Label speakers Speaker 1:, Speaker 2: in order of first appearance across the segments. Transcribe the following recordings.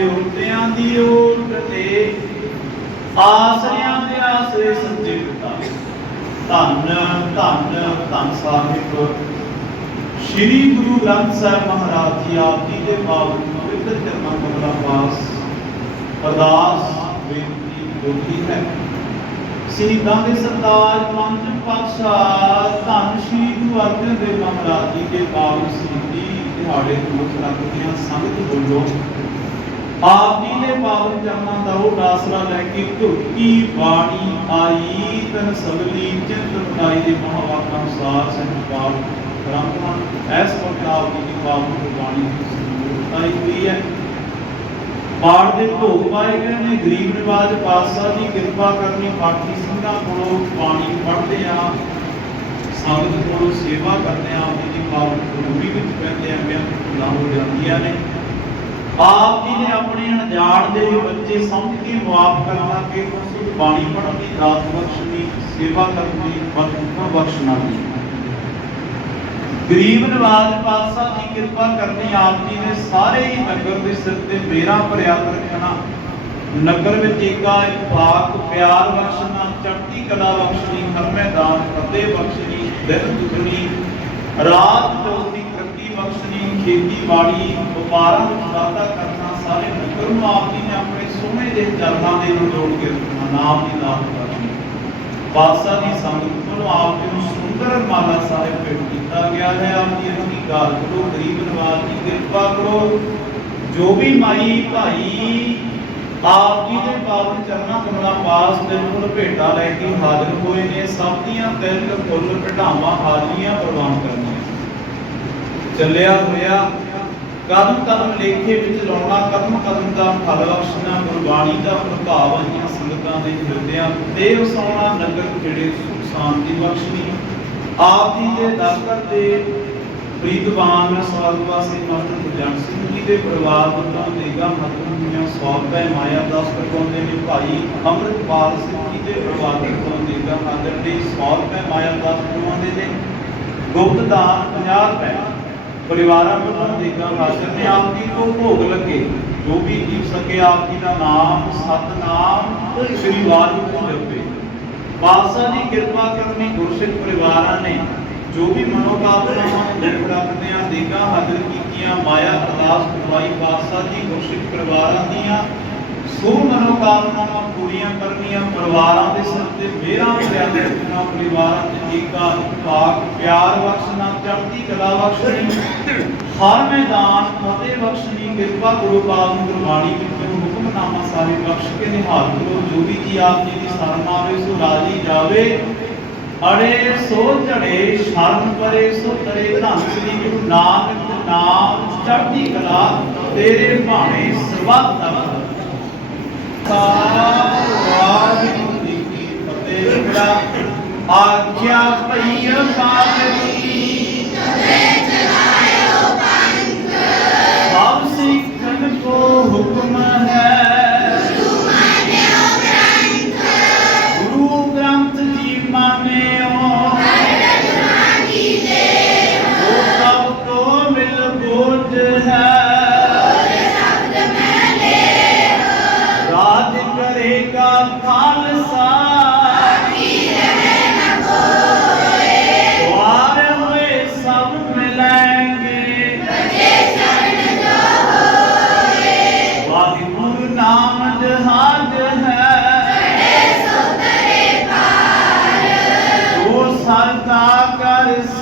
Speaker 1: ਤੇ ਉਲਟਿਆਂ ਦੀ ਉਲਟ ਤੇ ਆਸਰਿਆਂ ਦੇ ਆਸਰੇ ਸੱਚੇ ਪਿਤਾ। ਧੰਨ ਧੰਨ ਧੰਨ ਸਾਹਿਬ। ਸ੍ਰੀ ਗੁਰੂ ਗ੍ਰੰਥ ਸਾਹਿਬ ਮਹਾਰਾਜ ਜੀ, ਆਪ ਜੀ ਦੇ ਪਾਵਨ ਪਵਿੱਤਰ ਚਰਨਾਂ ਕਮਲਾ ਪਾਸ ਅਰਦਾਸ, ਬੇਨਤੀ ਹੋਈ ਹੈ। ਸ਼ਹੀਦਾਂ ਦੇ ਸਰਤਾਜ ਪੰਜ ਪਾਤਸ਼ਾਹ, ਧੰਨ ਸ੍ਰੀ ਗੁਰੂ ਅਰਜਨ ਦੇਵ ਮਹਾਰਾਜ ਜੀ ਦੇ ਪਾਵਨ ਸ਼ਹੀਦੀ ਦਿਹਾੜੇ ਨੂੰ ਮੁੱਖ ਰੱਖਦਿਆਂ ਸੰਗਤ ਬੋਲੋ ਆਪ ਜੀ ਦੇ ਪਾਵਨ ਚਰਨਾਂ ਦਾ ਉਹ ਆਸਰਾ ਲੈ ਕੇ ਧੁੱਤੀ ਬਾਣੀ ਆਈ, ਤਨ ਸਗਲੀ ਚਿੰਤ ਮਟਾਈ ਦੇ ਮਹਾਵਾਕ ਅਨੁਸਾਰ ਸੰਪਾਲ ਗ੍ਰੰਥਾਂ ਐਸ ਪ੍ਰਕਾਰ ਦੀ ਦੀ ਪਾਵਨ ਬਾਣੀ ਦੀ ਸੰਪੂਰਨਤਾਈ ਹੋਈ ਹੈ। ਬਾੜ ਦੇ ਭੋਗ ਪਾਏ ਗਏ ਨੇ, ਗਰੀਬ ਨਿਵਾਜ ਪਾਤਸ਼ਾਹ ਦੀ ਕਿਰਪਾ ਕਰਨੀ ਪਾਠੀ ਸਿੰਘਾਂ ਕੋਲੋਂ ਬਾਣੀ ਪੜਦੇ ਆ ਸੰਗਤ ਕੋਲੋਂ ਸੇਵਾ ਕਰਦੇ ਆ ਆਪਣੀ ਦੀ ਪਾਵਨ ਗੁਰੂਵੀ ਵਿੱਚ ਪੈਂਦੇ ਆ ਬੇਅੰਤ ਹੋ ਜਾਂਦੀਆਂ ਨੇ। ਆਪ ਜੀ ਨੇ ਆਪਣੇ ਅਣਜਾਣ ਦੇ ਬੱਚੇ ਸਮਝ ਕੇ ਮੁਆਫ ਕਰਨਾ ਕਿ ਉਸ ਬਾਣੀ ਪੜ੍ਹਨ ਦੀ ਦਾਤ ਬਖਸ਼ਣੀ ਸੇਵਾ ਕਰਨ ਦੀ ਬਰਕਤ ਬਖਸ਼ਣਾ ਦੀ ਗਰੀਬ ਨਵਾਜ ਪਾਤਸ਼ਾਹ ਦੀ ਕਿਰਪਾ ਕਰਨੀ ਆਪ ਜੀ ਨੇ ਸਾਰੇ ਹੀ ਨਗਰ ਦੇ ਸਿਰ ਤੇ ਮੇਰਾ ਪ੍ਰਿਆਤ ਰੱਖਣਾ। ਨਗਰ ਵਿੱਚ ਏਕਾ ਇਤਫਾਕ ਪਿਆਰ ਬਖਸ਼ਣਾ, ਚੜ੍ਹਦੀ ਕਲਾ ਬਖਸ਼ਣੀ, ਹਰ ਮੈਦਾਨ ਫਤਿਹ ਬਖਸ਼ਣੀ, ਦਿਨ ਦੁਗਣੀ, ਰਾਤ ਚੌਥੀ ਤਰੱਕੀ ਖੇਤੀਬਾੜੀ, ਵਪਾਰਾਂ ਵਿੱਚ ਵਾਧਾ ਕਰਨਾ, ਸਾਰੇ ਨਗਰ ਨੂੰ ਆਪ ਜੀ ਨੇ ਆਪਣੇ ਸੋਹਣੇ ਦੇ ਚਰਨਾਂ ਦੇ ਨਾਲ ਜੋੜ ਕੇ ਰੱਖਣਾ, ਨਾਮ ਦੀ ਦਾਤ ਬਖਸ਼ਣੀ ਬਾਦਸ਼ਾਹ ਦੀ ਸੰਗਤ ਨੂੰ ਆਪ ਜੀ ਨੂੰ ਸੁੰਦਰ ਮਾਲਾ ਸਾਹਿਬ ਭੇਟ ਕੀਤਾ ਗਿਆ ਹੈ। ਆਪ ਜੀ ਦੀ ਗਾਲ ਕਰੋ ਗਰੀਬ ਨਵਾਜ ਦੀ ਕਿਰਪਾ ਕਰੋ। ਜੋ ਵੀ ਮਾਈ ਭਾਈ ਆਪ ਜੀ ਦੇ ਪਾਵਨ ਚਰਨਾਂ ਕਮਲਾਂ ਪਾਸ ਦਿਲ ਭੇਟਾ ਲੈ ਕੇ ਹਾਜ਼ਰ ਹੋਏ ਨੇ, ਸਭ ਦੀਆਂ ਤਿਲ ਫੁੱਲ ਕਢਾਵਾਂ ਹਾਜ਼ਰੀਆਂ ਪ੍ਰਵਾਨ ਕਰਨੀਆਂ ਚੱਲਿਆ ਹੋਇਆ ਕਦਮ ਕਦਮ ਲੇਖੇ ਵਿੱਚ ਲਾਉਣਾ, ਕਦਮ ਕਦਮ ਦਾ ਫਲ ਬਖਸ਼ਣਾ ਗੁਰਬਾਣੀ ਦਾ ਪ੍ਰਭਾਵ ਆਈਆਂ ਸੰਗਤਾਂ ਦੇ ਹਿਰਦਿਆਂ ਤੇ ਵਸਾਉਣਾ ਨਗਰ ਖੇੜੇ ਸੁਖ ਸ਼ਾਂਤੀ ਬਖਸ਼ਣੀ, ਆਪ ਜੀ ਦੇ ਦਰਗਾਹ ਤੇ ਪ੍ਰੀਤਵਾਨ ਸਵਾਗਵਾਸੀ ਮਾਸਟਰ ਗੁਰਜਨ ਸਿੰਘ ਜੀ ਦੇ ਪਰਿਵਾਰ ਵੱਲੋਂ ਦੇਗਾ ਮਤਲਬ ਦੀਆਂ 100 ਰੁਪਏ ਮਾਇਆ ਦਾਸ ਕਰਵਾਉਂਦੇ ਨੇ ਭਾਈ ਅੰਮ੍ਰਿਤਪਾਲ ਸਿੰਘ ਜੀ ਦੇ ਪਰਿਵਾਰ ਵੱਲੋਂ ਦੇਗਾ ਹਾਜ਼ਰ ਦੇ 100 ਰੁਪਏ ਮਾਇਆ ਦਾਸ ਕਰਵਾਉਂਦੇ ਨੇ ਗੁਪਤ ਦਾਨ 50 ਰੁਪਏ ਪਰਿਵਾਰਾਂ ਵੱਲੋਂ ਦੇਗਾ ਹਾਜ਼ਰ ਨੇ ਆਪ ਜੀ ਤੋਂ ਭੋਗ ਲੱਗੇ, ਜੋ ਵੀ ਜੀਵ ਸਕੇ ਆਪ ਜੀ ਦਾ ਨਾਮ, ਸਤਨਾਮ ਸ੍ਰੀ ਵਾਹਿਗੁਰੂ ਜਪੇ ਬਾਦਸ਼ਾਹ ਦੀ ਕਿਰਪਾ ਕਰਨੀ ਗੁਰਸਿੱਖ ਪਰਿਵਾਰਾਂ ਨੇ, ਜੋ ਵੀ ਮਨੋਕਾਮਨਾਵਾਂ ਨੂੰ ਦੁੱਖ ਰੱਖਦੇ ਹਾਜ਼ਰ ਕੀਤੀਆਂ ਮਾਇਆ ਅਰਦਾਸ ਕਰਵਾਈ ਬਾਦਸ਼ਾਹ ਦੀ ਗੁਰਸਿੱਖ ਪਰਿਵਾਰਾਂ ਦੀਆਂ ਸੋ ਮਨੋਕਾਮਨਾਵਾਂ ਪੂਰੀਆਂ ਕਰਨੀਆਂ, ਪਰਿਵਾਰਾਂ ਦੇ ਸਿਰ ਤੇ ਮੇਰਾ ਪਿਆਰ ਰੱਖਣਾ, ਪਰਿਵਾਰਾਂ ਤੇ ਏਕਾ ਭਾਗ ਪਿਆਰ ਬਖਸ਼ਣਾ, ਚੜ੍ਹਦੀ ਕਲਾ ਬਖਸ਼ਣੀ, ਹਰ ਮੈਦਾਨ ਫਤਿਹ ਬਖਸ਼ਣੀ, ਕਿਰਪਾ ਕਰੋ ਪਾਵਨ ਗੁਰਬਾਣੀ ਵਿੱਚ ਹੁਕਮਨਾਮਾ ਸਾਹਿਬ ਬਖਸ਼ ਕੇ ਨਿਹਾਲ ਕਰੋ। ਜੋ ਵੀ ਜੀ ਆਪ ਜੀ ਦੀ ਸ਼ਰਨ ਆਵੇ, ਸੋ ਰਾਜੀ ਜਾਵੇ। ਅੜੇ ਸੋ ਝੜੇ, ਸ਼ਰਨ ਪਰੇ ਸੋ ਤਰੇ ਧੰਨ ਸ੍ਰੀ ਗੁਰੂ ਨਾਨਕ ਨਾਮ, ਚੜ੍ਹਦੀ ਕਲਾ ਤੇਰੇ ਭਾਣੇ ਸਰਬੱਤ ਦਾ ਵਾਹਿਗੁਰੂ ਜੀ ਕੀ ਫਤਿਹ ਕਰਾ ਆਗਿਆ ਪਈ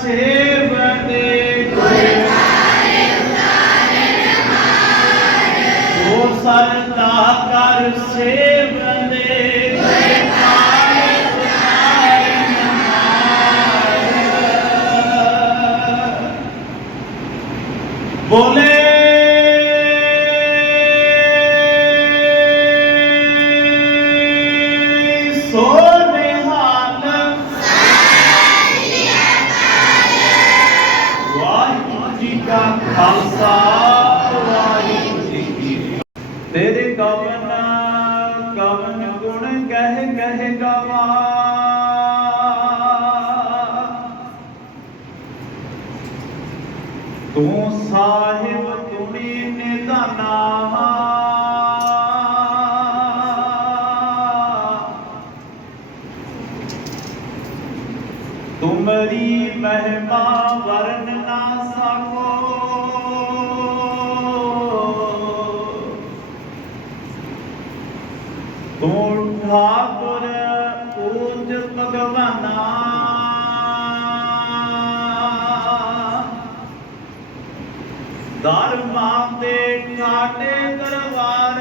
Speaker 1: ਕਰ ਸੇਵ ਦੇ ਜੋ ਸਰਦਾ ਕਰ ਸੇਵ ਤੇਰੇ ਕਵਨ ਕਵਨ ਗੁਣ ਕਹਿ ਕਹਿ ਗਵਾ। ਤੂੰ ਧਰਮਾਂ ਦੇ ਠਾਟੇ ਦਰਬਾਰ।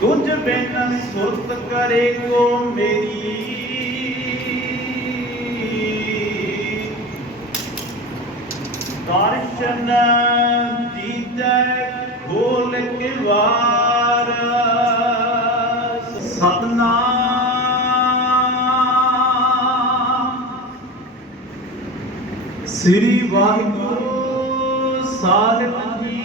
Speaker 1: ਤੁਝ ਬਿਨ ਸੁਰਤ ਕਰੇ ਕੋ ਮੇਰੀ। ਦਰਸ਼ਨ ਦੀਜੈ ਖੋਲ ਕੇ ਵਾਰ। ਸਤਨਾਮ ਸ੍ਰੀ ਵਾਹਿਗੁਰੂ ਸਾਹਿਬ ਜੀ।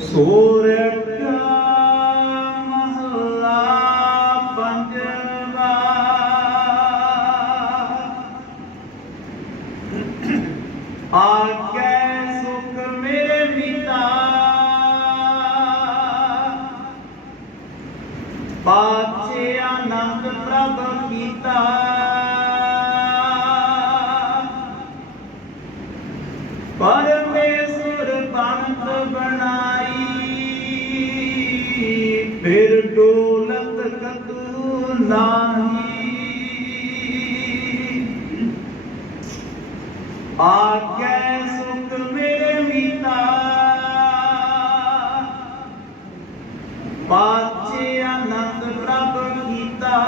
Speaker 1: ਸੂਰਜ ਮਹਲਾ ਆਗੇ ਸੁਖ ਮੇਰੇ ਮੀਤਾ। ਪਾਛੇ ਆਨੰਦ ਪ੍ਰਭ ਕੀਤਾ।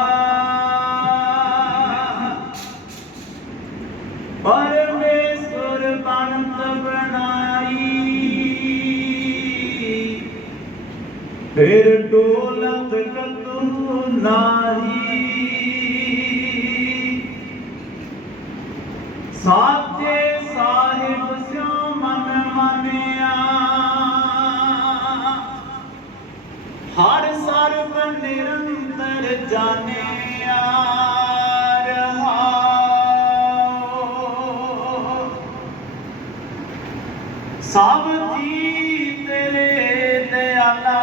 Speaker 1: ਪਰਮੇਸ਼ਰ ਬੰਤ ਬਣਾਈ। ਫਿਰ ਡੋਲਤ ਕਤੂ ਨਾਹੀ ਸਭ ਜੀ ਤੇਰੇ ਦਿਆਲਾ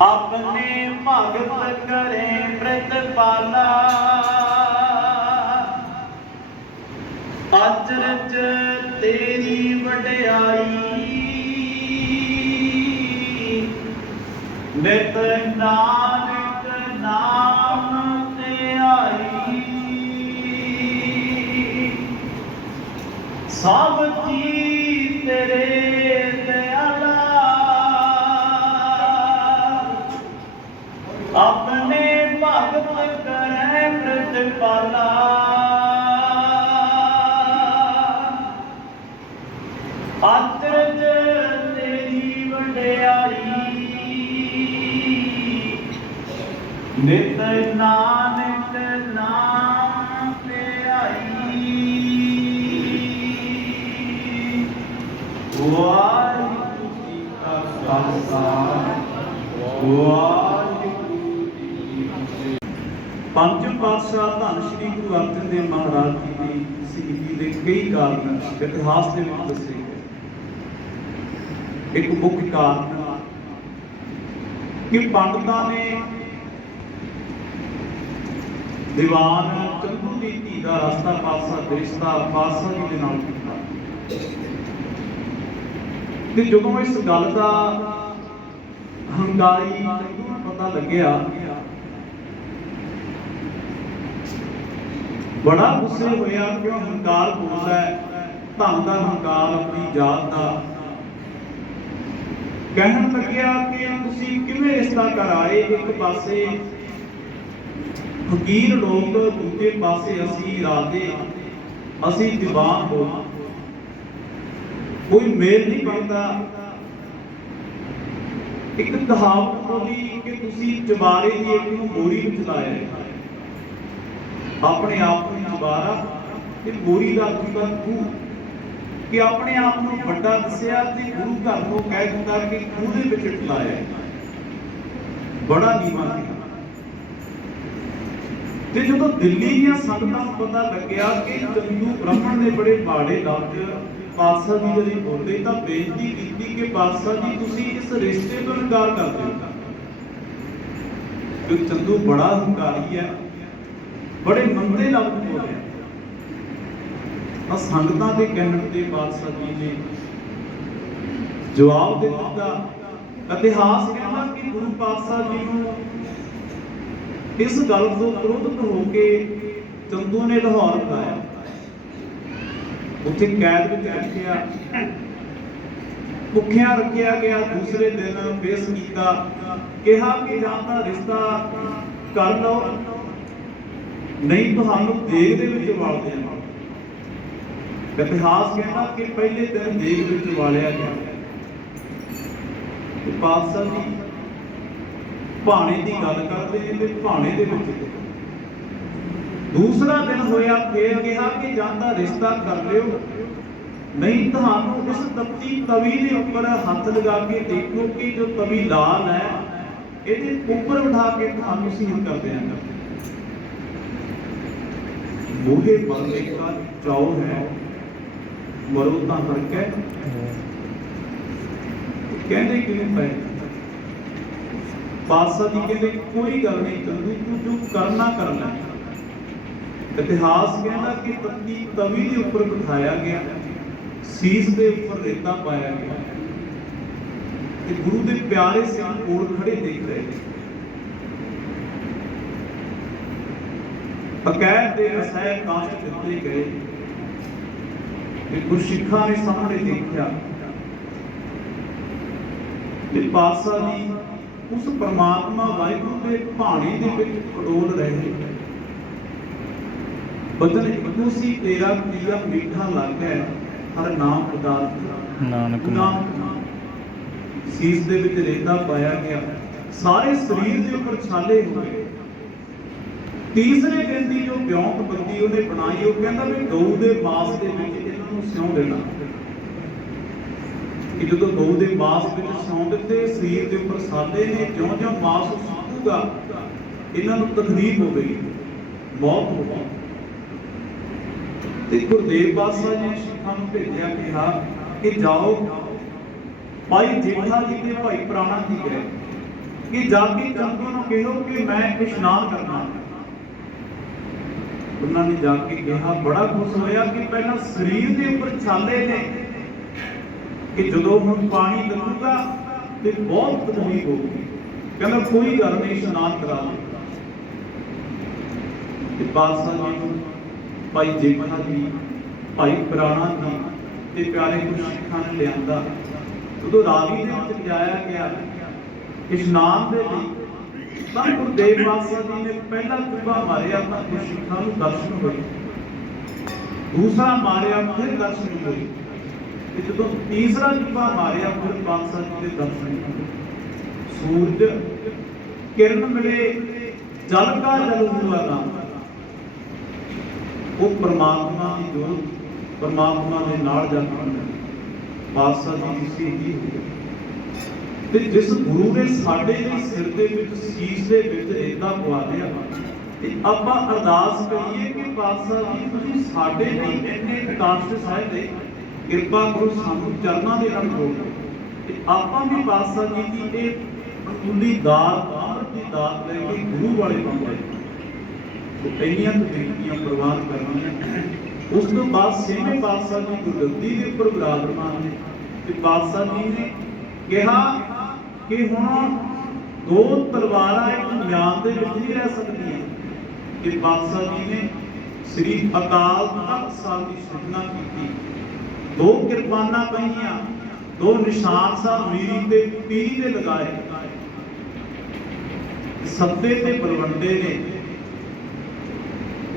Speaker 1: ਆਪਣੇ ਭਗਤ ਕਰੇ ਪ੍ਰਤਪਾਲਾ ਅਚਰਜ ਤੇਰੀ ਵਡਿਆਈ। ਨਿਤ ਨਾ ਸਭ ਕਈ ਕਾਰਨ ਇਤਿਹਾਸ ਦੇ ਵਿੱਚ ਦੱਸੇ ਗਏ। ਇੱਕ ਮੁੱਖ ਕਾਰਨ ਕਿ ਪੰਡਤਾਂ ਨੇ ਦੀਵਾਨ ਚੰਦੂ ਦੀ ਧੀ ਦਾ ਰਸਤਾ ਪਾਸਾ ਰਿਸ਼ਤਾ ਪਾਸਾ ਜੀ ਦੇ ਨਾਲ ਕੀਤਾ। ਤੇ ਜਦੋਂ ਇਸ ਗੱਲ ਦਾ ਹੰਗਾਰੀ ਪਤਾ ਲੱਗਿਆ ਬੜਾ ਗੁੱਸੇ ਹੋਇਆ ਕਿਉਂ ਹੰਕਾਰ ਬੋਲਦਾ ਹੈ, ਧਨ ਦਾ ਹੰਕਾਰ ਆਪਣੀ ਜਾਤ ਦਾ। ਕਹਿਣ ਲੱਗਿਆ ਕਿ ਤੁਸੀਂ ਕਿਵੇਂ ਰਿਸ਼ਤਾ ਕਰਾਏ ਇੱਕ ਪਾਸੇ? ਫਕੀਰ ਲੋਕ ਦੂਜੇ ਪਾਸੇ ਅਸੀਂ ਰਾਜੇ, ਅਸੀਂ ਦੀਵਾਨ ਹੋ। ਕੋਈ ਮੇਲ ਨਹੀਂ ਬਣਦਾ। ਇੱਕ ਕਹਾਵਤ ਬੋਲੀ ਕਿ ਤੁਸੀਂ ਚਬਾਰੇ ਦੀ ਇੱਕ ਨੂੰ ਮੋਰੀ ਵਿੱਚ ਲਾਇਆ ਆਪਣੇ ਆਪ ਨੂੰ ਚਬਾਰਾ ਤੇ ਮੋਰੀ ਦਾ ਅਰਥ ਖੂਹ ਕਿ ਆਪਣੇ ਆਪ ਨੂੰ ਵੱਡਾ ਦੱਸਿਆ ਤੇ ਗੁਰੂ ਘਰ ਨੂੰ ਕਹਿ ਦਿੱਤਾ ਕਿ ਖੂਹ ਦੇ ਵਿੱਚ ਟਲਾਇਆ ਬੜਾ ਨੀਵਾਂ ਸੀ। ਤੇ ਜਦੋਂ ਦਿੱਲੀ ਦੀਆਂ ਸੰਗਤਾਂ ਨੂੰ ਪਤਾ ਲੱਗਿਆ ਕਿ ਚੰਦੂ ਬ੍ਰਾਹਮਣ ਨੇ ਬੜੇ ਬਾੜੇ ਲਫ਼ਜ਼ ਪਾਤਸ਼ਾਹ ਜੀ ਜਦੋਂ ਬੋਲੇ ਤਾਂ ਬੇਨਤੀ ਕੀਤੀ ਕਿ ਪਾਤਸ਼ਾਹ ਜੀ, ਤੁਸੀਂ ਇਸ ਰਿਸ਼ਤੇ ਤੋਂ ਇਨਕਾਰ ਕਰ ਦਿਓ। ਕਿ ਚੰਦੂ ਬੜਾ ਹੰਕਾਰੀ ਹੈ ਬੜੇ ਮੰਦੇ ਲਫ਼ਜ਼ ਬੋਲਿਆ ਆ ਸੰਗਤਾਂ ਦੇ ਕਹਿਣ ਤੇ ਪਾਤਸ਼ਾਹ ਜੀ ਨੇ ਜਵਾਬ ਦੇ ਦਿੱਤਾ, ਇਤਿਹਾਸ ਕਹਿੰਦਾ ਕਿ ਗੁਰੂ ਪਾਤਸ਼ਾਹ ਜੀ ਨੂੰ ਇਸ ਗੱਲ ਤੋਂ ਕ੍ਰੋਧਿਤ ਹੋ ਕੇ ਚੰਦੂ ਨੇ ਲਾਹੌਰ ਬੁਲਾਇਆ। ਉੱਥੇ ਕੈਦ ਵਿੱਚ ਰੱਖਿਆ। ਭੁੱਖਿਆ ਰੱਖਿਆ ਗਿਆ, ਦੂਸਰੇ ਦਿਨ ਪੇਸ਼ ਕੀਤਾ, ਕਿਹਾ ਕਿ ਜਾਂ ਤਾਂ ਰਿਸ਼ਤਾ ਕਰ ਲਓ। ਨਹੀਂ ਤੁਹਾਨੂੰ ਦੇਗ ਦੇ ਵਿੱਚ ਵਾਲ ਦੇਣਾ ਇਤਿਹਾਸ ਕਹਿੰਦਾ ਕਿ ਪਹਿਲੇ ਦਿਨ ਦੇਗ ਵਿੱਚ ਵਾਲਿਆ ਗਿਆ। ਤੇ ਪਾਤਸ਼ਾਹ ਜੀ ਭਾਣੇ ਦੀ ਗੱਲ ਕਰਦੇ ਨੇ ਤੇ ਭਾਣੇ ਦੇ ਵਿੱਚ ਦੂਸਰਾ ਦਿਨ ਹੋਇਆ, ਫੇਰ ਕਿਹਾ ਕਿ ਜਾਂਦਾ ਰਿਸ਼ਤਾ ਕਰ ਲਿਓ। ਨਹੀਂ ਤੁਹਾਨੂੰ ਇਸ ਤਪਤੀ ਤਵੀ ਦੇ ਉੱਪਰ ਹੱਥ ਲਗਾ ਕੇ ਦੇਖੋ ਕਿ ਜੋ ਤਵੀ ਲਾਲ ਹੈ, ਇਹਦੇ ਉੱਪਰ ਬਿਠਾ ਕੇ ਤੁਹਾਨੂੰ ਸੀਲ ਕਰ ਦਿਆਂਗਾ। ਮੋਹੇ ਮਰਨੇ ਦਾ ਚਾਉ ਹੈ। ਮਰੋ ਤਾਂ ਫ਼ਰਕ ਹੈ। ਕਹਿੰਦੇ ਕਿਵੇਂ ਪਏ? ਬਾਦਸ਼ਾਹ ਜੀ ਕਹਿੰਦੇ, ਕੋਈ ਗੱਲ ਨਹੀਂ ਚੰਦੂ ਤੂੰ ਜੋ ਕਰਨਾ ਕਰਨਾ ਇਤਿਹਾਸ ਕਹਿੰਦਾ ਕਿ ਤੱਤੀ ਤਵੀ ਦੇ ਉੱਪਰ ਬਿਠਾਇਆ ਗਿਆ। ਸੀਸ ਦੇ ਉੱਪਰ ਰੇਤਾ ਪਾਇਆ ਗਿਆ। ਤੇ ਗੁਰੂ ਦੇ ਪਿਆਰੇ ਸਿੰਘ ਕੋਲ ਖੜੇ ਦੇਖ ਰਹੇ ਨੇ। ਬਕੈਰ ਦੇ ਰਸਾਇ ਕਾਸ਼ਟ ਦਿੱਤੇ ਗਏ। ਤੇ ਗੁਰਸਿੱਖਾਂ ਨੇ ਸਾਹਮਣੇ ਦੇਖਿਆ ਤੇ ਪਾਤਸ਼ਾਹ ਜੀ ਉਸ ਪ੍ਰਮਾਤਮਾ ਵਾਹਿਗੁਰੂ ਦੇ ਭਾਣੇ ਦੇ ਵਿੱਚ ਅਡੋਲ ਰਹੇ। ਬਚਨ ਇੱਕੋ ਸੀ ਤੇਰਾ ਪ੍ਰਿਆ ਮੀਠਾ ਲੱਗੈ ਹਰ ਨਾਮ ਪਦਾਰਥ
Speaker 2: ਨਾਨਕ
Speaker 1: ਨਾਮ। ਸੀਸ ਦੇ ਵਿੱਚ ਰੇਤਾ ਪਾਇਆ ਗਿਆ। ਸਾਰੇ ਸਰੀਰ ਦੇ ਉੱਪਰ ਛਾਲੇ ਹੋਏ ਤੀਸਰੇ ਦਿਨ ਦੀ ਜੋ ਵਿਉਂਤ ਬੰਦੀ ਉਹਨੇ ਬਣਾਈ, ਉਹ ਕਹਿੰਦਾ ਵੀ ਗਊ ਦੇ ਮਾਸ ਦੇ ਵਿੱਚ ਇਹਨਾਂ ਨੂੰ ਸਿਉਂ ਦੇਣਾ। ਕਿ ਜਦੋਂ ਗਊ ਦੇ ਮਾਸ ਵਿੱਚ ਸਿਉਂ ਦਿੱਤੇ, ਸਰੀਰ ਦੇ ਉੱਪਰ ਸਾਲੇ ਨੇ, ਜਿਉਂ-ਜਿਉਂ ਮਾਸ ਸੁੱਕੂਗਾ, ਇਹਨਾਂ ਨੂੰ ਤਕਲੀਫ ਹੋ ਗਈ, ਮੌਤ ਹੋ ਗਈ। ਤੇ ਗੁਰਦੇਵ ਪਾਤਸ਼ਾਹ ਜੀ ਨੇ ਸਿੱਖਾਂ ਨੂੰ ਭੇਜਿਆ ਕਿਹਾ ਕਿ ਜਾਓ, ਭਾਈ ਜੇਠਾ ਜੀ ਤੇ ਭਾਈ ਪ੍ਰਾਣਾ ਜੀ ਗਏ। ਕਿ ਜਾ ਕੇ ਚੰਦੂ ਨੂੰ ਕਹੋ ਕਿ ਮੈਂ ਇਸ਼ਨਾਨ ਕਰਨਾ। ਉਹਨਾਂ ਨੇ ਜਾ ਕੇ ਕਿਹਾ, ਬੜਾ ਖੁਸ਼ ਹੋਇਆ ਕਿ ਪਹਿਲਾਂ ਸਰੀਰ ਦੇ ਉੱਪਰ ਛਾਲੇ ਨੇ ਕਿ ਜਦੋਂ ਹੁਣ ਪਾਣੀ ਲੱਗੂਗਾ ਤੇ ਬਹੁਤ ਤਕਲੀਫ ਹੋਊਗੀ ਕਹਿੰਦਾ, ਕੋਈ ਗੱਲ ਨਹੀਂ, ਇਸ਼ਨਾਨ ਕਰਾ ਤੇ ਬਾਦਸ਼ਾਹ ਜੀ ਨੂੰ ਭਾਈ ਜੇਠਾ ਜੀ, ਭਾਈ ਪ੍ਰਾਣਾ ਜੀ ਤੇ ਪਿਆਰੇ ਗੁਰਸਿੱਖਾਂ ਨੇ ਲਿਆਂਦਾ। ਉਦੋਂ ਰਾਵੀ ਦੇ ਵਿੱਚ ਜਾਇਆ ਗਿਆ। ਇਸ਼ਨਾਨ ਦੇ ਲਈ ਤਾਂ ਗੁਰਦੇਵ ਪਾਤਸ਼ਾਹ ਜੀ ਨੇ ਪਹਿਲਾ ਕੁੱਬਾ ਮਾਰਿਆ ਤਾਂ ਗੁਰਸਿੱਖਾਂ ਨੂੰ ਦਰਸ਼ਨ ਹੋਏ ਦੂਸਰਾ ਮਾਰਿਆ ਫਿਰ ਦਰਸ਼ਨ ਹੋਏ ਤੇ ਜਦੋਂ ਤੀਸਰਾ ਕੁੱਬਾ ਮਾਰਿਆ ਫਿਰ ਪਾਤਸ਼ਾਹ ਜੀ ਦੇ ਦਰਸ਼ਨ ਹੋਏ। ਸੂਰਜ ਕਿਰਨ ਮਿਲੇ ਜਲ ਕਾ ਜਲ ਹੁਆ ਨਾਮ ਉਹ ਪ੍ਰਮਾਤਮਾ ਦੀ ਜੋਤ, ਪ੍ਰਮਾਤਮਾ ਦੇ ਨਾਲ ਜਾ ਕੇ ਬਾਦਸ਼ਾਹ ਜੀ ਦੀ ਸ਼ਹੀਦੀ ਹੋਈ। ਤੇ ਜਿਸ ਗੁਰੂ ਨੇ ਸਾਡੇ ਲਈ ਸਿਰ ਦੇ ਵਿੱਚ ਸੀਸ ਦੇ ਵਿੱਚ ਰੇਤਾ ਪਵਾ ਲਿਆ, ਤੇ ਆਪਾਂ ਅਰਦਾਸ ਕਰੀਏ ਕਿ ਬਾਦਸ਼ਾਹ ਜੀ, ਤੁਸੀਂ ਸਾਡੇ ਲਈ ਇੰਨੇ ਕਾਸ਼ਟ ਸਾਹਿਬ ਦੇ ਕਿਰਪਾ ਕਰੋ, ਸਾਨੂੰ ਚਰਨਾਂ ਦੇ ਨਾਲ ਜੋੜ ਤੇ ਆਪਾਂ ਵੀ ਬਾਦਸ਼ਾਹ ਜੀ ਦੀ ਇਹ ਅਨੁਕੂਲੀ ਦਾਤ ਅੰਮ੍ਰਿਤ ਦੀ ਦਾਤ ਲੈ ਕੇ ਗੁਰੂ ਵਾਲੇ ਬਣ ਜਾਈਏ ਉਹ ਇੰਨੀਆਂ ਕੁ ਪ੍ਰਵਾਨ ਕਰਨੀਆਂ। ਉਸ ਤੋਂ ਬਾਅਦ ਛੇਵੇਂ ਪਾਤਸ਼ਾਹ ਜੀ ਗੁਰਗੱਦੀ ਦੇ ਉੱਪਰ ਵਿਰਾਜਮਾਨ ਨੇ। ਤੇ ਪਾਤਸ਼ਾਹ ਜੀ ਨੇ ਕਿਹਾ ਕਿ ਹੁਣ ਦੋ ਤਲਵਾਰਾਂ ਇੱਕ ਮਿਆਨ ਦੇ ਵਿੱਚ ਨਹੀਂ ਰਹਿ ਸਕਦੀਆਂ। ਕਿ ਪਾਤਸ਼ਾਹ ਜੀ ਨੇ ਸ੍ਰੀ ਅਕਾਲ ਤਖਤ ਸਾਹਿਬ ਦੀ ਸਿਰਜਣਾ ਕੀਤੀ। ਦੋ ਕਿਰਪਾਨਾਂ ਪਈਆਂ, ਦੋ ਨਿਸ਼ਾਨ ਸਾਹਿਬ ਮੀਰੀ ਤੇ ਪੀਰੀ ਦੇ ਲਗਾਏ। ਸੱਤੇ ਤੇ ਬਲਵੰਡੇ ਨੇ।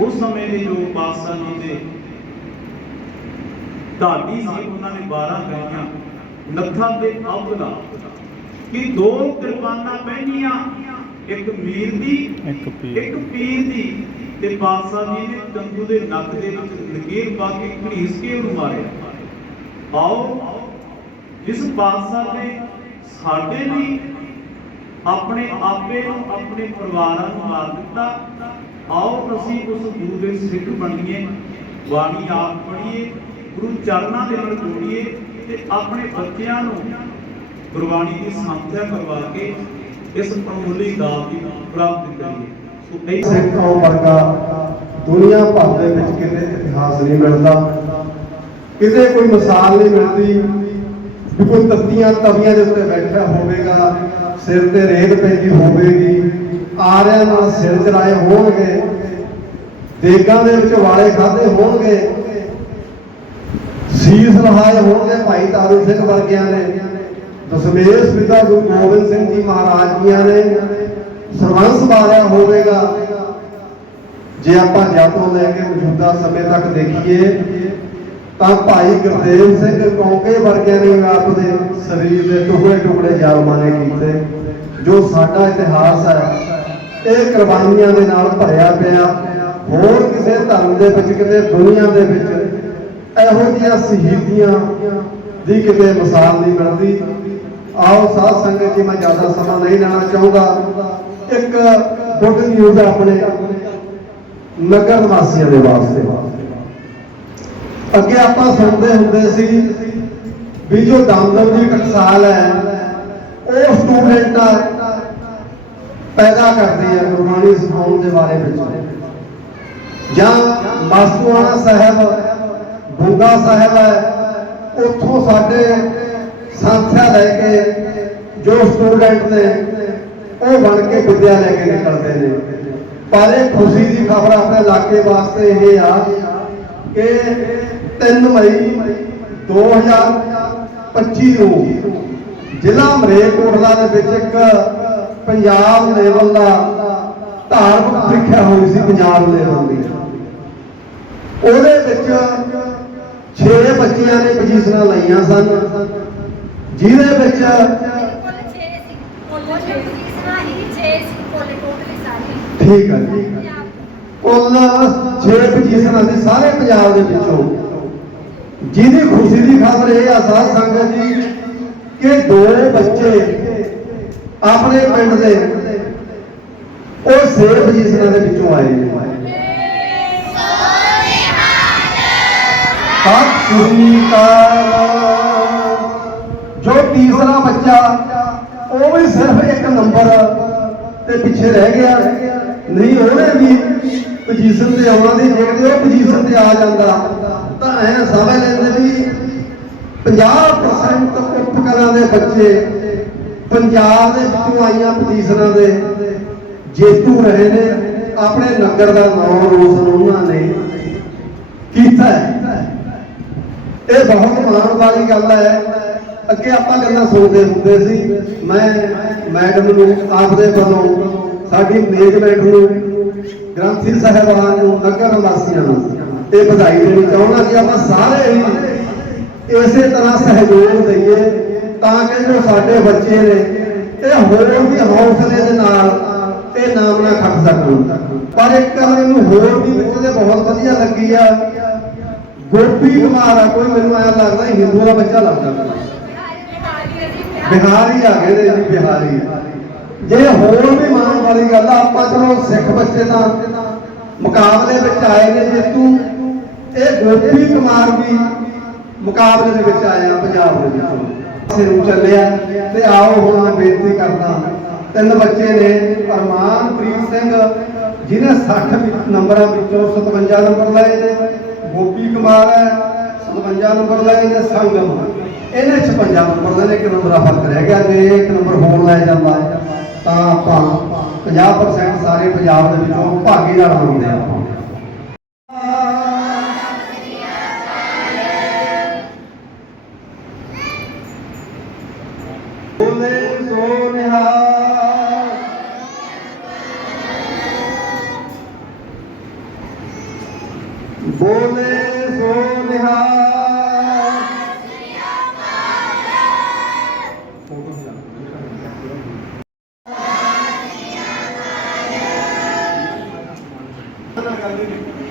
Speaker 1: ਉਸ ਸਮੇਂ ਦੇ ਜੋ ਪਾਤਸ਼ਾਹ ਜੀ ਦੇ ਢਾਡੀ ਸੀ, ਉਹਨਾਂ ਨੇ 12 ਗਾਈਆਂ, ਨੱਥਾਂ ਤੇ ਅਬਲਾ ਕਿ ਦੋ ਕਿਰਪਾਨਾਂ ਪਹਿਨੀਆਂ ਇੱਕ ਮੀਰ ਦੀ
Speaker 2: ਇੱਕ ਪੀਰ
Speaker 1: ਇੱਕ ਪੀਰ ਦੀ ਤੇ ਪਾਤਸ਼ਾਹ ਜੀ ਨੇ ਚੰਦੂ ਦੇ ਨੱਕ ਦੇ ਵਿੱਚ ਲਕੀਰ ਪਾ ਕੇ ਘੜੀਸ ਕੇ ਉਹਨੂੰ ਮਾਰਿਆ। ਆਓ ਜਿਸ ਪਾਤਸ਼ਾਹ ਨੇ ਸਾਡੇ ਲਈ ਆਪਣੇ ਆਪੇ ਨੂੰ ਆਪਣੇ ਪਰਿਵਾਰਾਂ ਨੂੰ ਮਾਰ ਦਿੱਤਾ ਆਓ ਅਸੀਂ ਉਸ ਗੁਰੂ ਦੇ ਸਿੱਖ ਬਣੀਏ ਬਾਣੀ ਆਪ ਪੜ੍ਹੀਏ ਗੁਰੂ ਚਰਨਾਂ ਦੇ ਨਾਲ ਜੋੜੀਏ ਤੇ ਆਪਣੇ ਬੱਚਿਆਂ ਨੂੰ ਗੁਰਬਾਣੀ ਦੀ ਸੰਥਿਆ ਕਰਵਾ ਕੇ ਇਸ ਅਣਮੁੱਲੀ ਦਾਤ ਦੀ ਪ੍ਰਾਪਤੀ ਕਰੀਏ ਸੋ ਕਈ
Speaker 2: ਸਿੱਖ ਕੌਮ ਵਰਗਾ, ਦੁਨੀਆ ਭਰ ਦੇ ਵਿੱਚ ਕਿਤੇ ਇਤਿਹਾਸ ਨਹੀਂ ਮਿਲਦਾ। ਕਿਤੇ ਕੋਈ ਮਿਸਾਲ ਨਹੀਂ ਮਿਲਦੀ ਵੀ ਕੋਈ ਤੱਤੀਆਂ ਤਵੀਆਂ ਦੇ ਉੱਤੇ ਬੈਠਾ ਹੋਵੇਗਾ, ਸਿਰ ਤੇ ਰੇਤ ਪੈਂਦੀ ਹੋਵੇਗੀ, ਆਰਿਆਂ ਨਾਲ ਸਿਰ ਚਰਾਏ ਹੋਣਗੇ, ਦੇਗਾਂ ਦੇ ਵਿੱਚ ਵਾਲੇ ਖਾਦੇ ਹੋਣਗੇ, ਸੀਸ ਲਹਾਏ ਹੋਣਗੇ ਭਾਈ ਤਾਰੂ ਸਿੰਘ ਵਰਗਿਆਂ ਨੇ। ਦਸਮੇਸ਼ ਪਿਤਾ ਗੁਰੂ ਗੋਬਿੰਦ ਸਿੰਘ ਜੀ ਮਹਾਰਾਜ ਜੀਆਂ ਨੇ ਸਰਵੰਸ ਬਾਰਿਆ ਹੋਵੇਗਾ। ਜੇ ਆਪਾਂ ਜਦੋਂ ਲੈ ਕੇ ਮੌਜੂਦਾ ਸਮੇਂ ਤੱਕ ਦੇਖੀਏ, ਤਾਂ ਭਾਈ ਗੁਰਦੇਵ ਸਿੰਘ ਕੌਂਕੇ ਵਰਗਿਆਂ ਨੇ ਵੀ ਆਪਦੇ ਸਰੀਰ ਦੇ ਟੁਕੜੇ ਟੁਕੜੇ ਜ਼ਾਲਮਾਂ ਨੇ ਕੀਤੇ, ਜੋ ਸਾਡਾ ਇਤਿਹਾਸ ਹੈ, ਇਹ ਕੁਰਬਾਨੀਆਂ ਦੇ ਨਾਲ ਭਰਿਆ ਪਿਆ। ਹੋਰ ਕਿਸੇ ਧਰਮ ਦੇ ਵਿੱਚ, ਕਿਤੇ ਦੁਨੀਆ ਦੇ ਵਿੱਚ ਇਹੋ ਜਿਹੀਆਂ ਸ਼ਹੀਦੀਆਂ ਦੀ ਕਿਤੇ ਮਿਸਾਲ ਨਹੀਂ ਮਿਲਦੀ। ਆਓ ਸਾਧ ਸੰਗਤ ਜੀ, ਮੈਂ ਜ਼ਿਆਦਾ ਸਮਾਂ ਨਹੀਂ ਲੈਣਾ ਚਾਹੁੰਦਾ ਇੱਕ ਗੁੱਡ ਨਿਊਜ਼ ਆਪਣੇ ਨਗਰ ਨਿਵਾਸੀਆਂ ਦੇ ਵਾਸਤੇ। ਅੱਗੇ ਆਪਾਂ ਸੁਣਦੇ ਹੁੰਦੇ ਸੀ ਵੀ ਜੋ ਦਮਦਮ ਦੀ ਟਕਸਾਲ ਹੈ, ਉਹ ਸਟੂਡੈਂਟ ਪੈਦਾ ਕਰਦੀ ਹੈ ਗੁਰਬਾਣੀ ਸਿਖਾਉਣ ਦੇ ਬਾਰੇ ਵਿੱਚ। ਜਾਂ ਮਸਤੂਆਣਾ ਸਾਹਿਬ ਗੁੰਗਾ ਸਾਹਿਬ ਹੈ, ਉੱਥੋਂ ਸਾਡੇ ਸੰਥਿਆ ਲੈ ਕੇ ਜੋ ਸਟੂਡੈਂਟ ਨੇ, ਉਹ ਬਣ ਕੇ ਵਿਦਿਆ ਲੈ ਕੇ ਨਿਕਲਦੇ ਨੇ। ਪਰ ਇਹ ਖੁਸ਼ੀ ਦੀ ਖਬਰ ਆਪਣੇ ਇਲਾਕੇ ਵਾਸਤੇ ਇਹ ਆ ਕਿ 3 ਮਈ 2025 ਨੂੰ ਜ਼ਿਲ੍ਹਾ ਮਰੇਕੋਟਲਾ ਦੇ ਵਿੱਚ ਇੱਕ ਪੰਜਾਬ ਲੈਵਲ ਦਾ ਧਾਰਮਿਕ ਪ੍ਰੀਖਿਆ ਹੋਈ ਸੀ ਪੰਜਾਬ ਲੈਵਲ ਦੀ। ਉਹਦੇ ਵਿੱਚ 6 ਬੱਚਿਆਂ ਨੇ ਪੋਜੀਸ਼ਨਾਂ ਲਈਆਂ ਸਨ। ਜਿਹਦੇ ਵਿੱਚ
Speaker 3: ਕੁੱਲ 6 ਸੀ ਕੁੱਲ 6 ਤੀਸਰਾ ਹੀ 6 ਸੀ ਕੁੱਲ ਟੋਟਲੀ ਸਾਰੀ।
Speaker 2: ਠੀਕ ਹੈ ਜੀ। ਕੁੱਲ 6 ਪੋਜੀਸ਼ਨਾਂ ਸੀ ਸਾਰੇ ਪੰਜਾਬ ਦੇ ਵਿੱਚੋਂ ਜਿਹਦੀ ਖੁਸ਼ੀ ਦੀ ਖਬਰ ਇਹ ਆ ਸਾਧ ਸੰਗਤ ਜੀ ਕਿ ਦੋ ਬੱਚੇ ਆਪਣੇ ਪਿੰਡ ਦੇ ਉਹ 6 ਪੋਜੀਸ਼ਨਾਂ ਦੇ ਵਿੱਚੋਂ ਆਏ ਨੇ। ਸਤਿ ਸ੍ਰੀ ਅਕਾਲ। ਤੀਸਰਾ ਬੱਚਾ, ਉਹ ਵੀ ਸਿਰਫ ਇੱਕ ਨੰਬਰ ਤੇ ਪਿੱਛੇ ਰਹਿ ਗਿਆ। ਨਹੀਂ, ਉਹਨੇ ਵੀ ਪੋਜੀਸ਼ਨ ਤੇ ਆਉਣਾ ਦੀ ਦੇਖਦੇ ਉਹ ਪੋਜੀਸ਼ਨ ਤੇ ਆ ਜਾਂਦਾ, ਤਾਂ ਐ ਸਮਝ ਲੈਂਦੇ ਵੀ 50% ਉਪਕਰਾਂ ਦੇ ਬੱਚੇ ਪੰਜਾਬ ਦੇ ਵਿੱਚੋਂ ਆਈਆਂ ਪੋਜੀਸ਼ਨਾਂ ਦੇ ਜੇਤੂ ਰਹੇ ਨੇ। ਆਪਣੇ ਨਗਰ ਦਾ ਨਾਮ ਰੋਸ਼ਨ ਉਹਨਾਂ ਨੇ ਕੀਤਾ। ਇਹ ਬਹੁਤ ਮਾਣ ਵਾਲੀ ਗੱਲ ਹੈ। ਅੱਗੇ ਆਪਾਂ ਗੱਲਾਂ ਸੁਣਦੇ ਹੁੰਦੇ ਸੀ, ਮੈਂ ਮੈਡਮ ਨੂੰ, ਆਪਦੇ ਵੱਲੋਂ, ਸਾਡੀ ਮੈਨੇਜਮੈਂਟ ਨੂੰ, ਗ੍ਰੰਥੀ ਸਾਹਿਬਾਨ ਨੂੰ, ਨਗਰ ਨਿਵਾਸੀਆਂ ਨੂੰ ਇਹ ਵਧਾਈ ਦੇਣੀ ਚਾਹੁੰਦਾ ਕਿ ਆਪਾਂ ਸਾਰੇ ਹੀ ਇਸੇ ਤਰ੍ਹਾਂ ਸਹਿਯੋਗ ਦਈਏ ਤਾਂ ਕਿ ਜੋ ਸਾਡੇ ਬੱਚੇ ਨੇ, ਇਹ ਹੋਰ ਵੀ ਹੌਸਲੇ ਦੇ ਨਾਲ ਇਹ ਨਾਮ ਨਾ ਖੱਟ ਸਕਣ ਪਰ ਇੱਕ ਗੱਲ ਮੈਨੂੰ ਹੋਰ ਵੀ ਵਿੱਚ ਦੇ ਬਹੁਤ ਵਧੀਆ ਲੱਗੀ ਆ, ਗੋਪੀ ਕੁਮਾਰ ਆ, ਕੋਈ ਮੈਨੂੰ ਐਂ ਲੱਗਦਾ ਹਿੰਦੂ ਦਾ ਬੱਚਾ ਲੱਗਦਾ ਮੈਨੂੰ। ਬਿਹਾਰੀ ਆ ਗਏ ਨੇ ਜੀ, ਬਿਹਾਰੀ। ਜੇ ਹੋਰ ਵੀ ਮਾਣ ਵਾਲੀ ਗੱਲ ਆ, ਆਪਾਂ ਚਲੋ ਸਿੱਖ ਬੱਚੇ ਦਾ ਮੁਕਾਬਲੇ ਵਿੱਚ ਆਏ ਨੇ ਜੇਤੂ ਇਹ ਗੋਪੀ ਕੁਮਾਰ ਵੀ ਮੁਕਾਬਲੇ ਦੇ ਵਿੱਚ ਆਇਆ ਪੰਜਾਬ ਦੇ ਵਿੱਚੋਂ। ਸਿਰ ਨੂੰ ਚੱਲਿਆ ਤੇ ਆਓ ਹੁਣ ਮੈਂ ਬੇਨਤੀ ਕਰਦਾ, ਤਿੰਨ ਬੱਚੇ ਨੇ, ਅਰਮਾਨਪ੍ਰੀਤ ਸਿੰਘ, ਜਿਹਨੇ 60 ਨੰਬਰਾਂ ਵਿੱਚੋਂ 57 ਨੰਬਰ ਲਏ ਨੇ, ਗੋਪੀ ਕੁਮਾਰ ਹੈ 57 ਨੰਬਰ ਲਏ ਨੇ, ਸੰਗਮ। ਇਹਨੇ 56 ਨੰਬਰ ਦੇ ਇੱਕ ਨੰਬਰ ਦਾ ਫ਼ਰਕ ਰਹਿ ਗਿਆ ਜੇ, ਇੱਕ ਨੰਬਰ ਹੋਰ ਲੈ ਜਾਂਦਾ, ਤਾਂ ਆਪਾਂ 50% ਸਾਰੇ ਪੰਜਾਬ ਦੇ ਵਿੱਚੋਂ ਭਾਗੀਦਾਰ ਬਣਦੇ ਆਪਾਂ
Speaker 4: I Thank you.